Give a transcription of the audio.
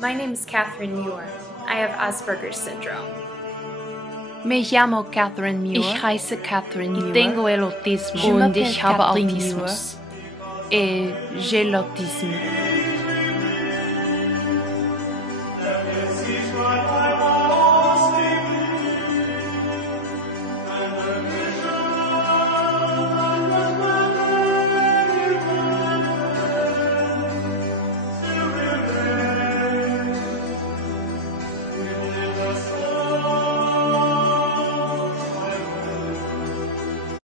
My name is Catherine Muir. I have Asperger's syndrome. Me llamo Catherine Muir. Ich heiße Catherine Muir. Y tengo el autismo. Und ich habe Autismus. Et j'ai l'autisme.